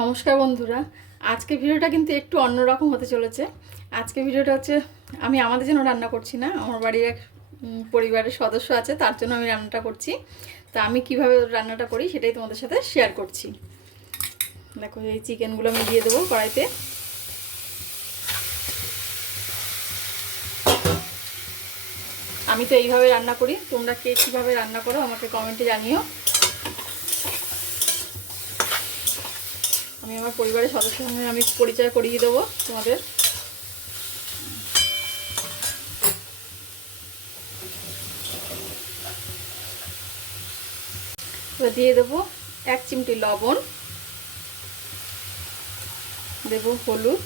নমস্কার বন্ধুরা, আজকে ভিডিওটা কিন্তু একটু অন্যরকম হতে চলেছে। আজকে ভিডিওটা হচ্ছে আমি আমাদের জন্য রান্না করছি না, আমার বাড়ির এক পরিবারের সদস্য আছে, তার জন্য আমি রান্নাটা করছি। তো আমি কিভাবে রান্নাটা করি সেটাই তোমাদের সাথে শেয়ার করছি। দেখো, এই চিকেনগুলো আমি দিয়ে দেবো কড়াইতে। আমি তো এইভাবে রান্না করি, তোমরা কে কীভাবে রান্না করো আমাকে কমেন্টে জানিও। আমি আমার পরিবারের সদস্যের সঙ্গে আমি পরিচয় করিয়ে দেবো তোমাদের। এবার দিয়ে দেবো 1 চিমটি লবণ, দেবো হলুদ,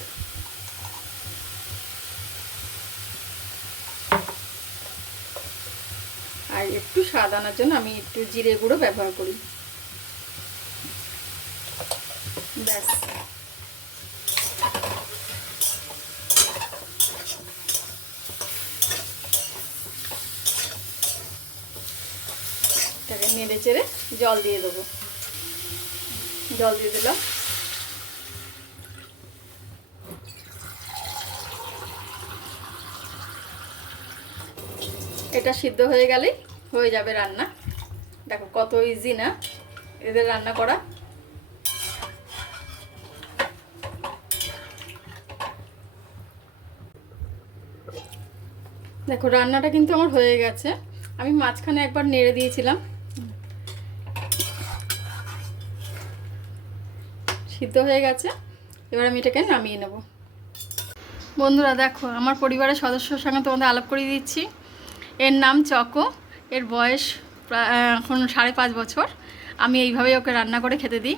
আর একটু স্বাদ আনার জন্য আমি একটু জিরে গুঁড়ো ব্যবহার করি। ব্যাস, এটাকে নেড়ে চেড়ে জল দিয়ে দেবো। জল দিয়ে দিলাম। এটা সিদ্ধ হয়ে গেলেই হয়ে যাবে রান্না। দেখো কত ইজি না এদের রান্না করা। দেখো রান্নাটা কিন্তু আমার হয়ে গেছে। আমি মাঝখানে একবার নেড়ে দিয়েছিলাম, সিদ্ধ হয়ে গেছে। এবার আমি এটাকে নামিয়ে নেব। বন্ধুরা দেখো, আমার পরিবারের সদস্যর সঙ্গে তোমাদের আলাপ করিয়ে দিচ্ছি। এর নাম চকো, এর বয়স প্রায় এখন 5.5 বছর। আমি এইভাবেই ওকে রান্না করে খেতে দিই।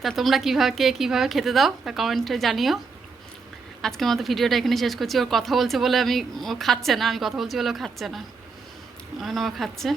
তা তোমরা কীভাবে খেতে দাও তা কমেন্টে জানিও। আজকের মতো ভিডিওটা এখানে শেষ করছি। ওর কথা বলছে বলে ও খাচ্ছে না, আমি কথা বলছি বলে ও খাচ্ছে না, এখন ও খাচ্ছে।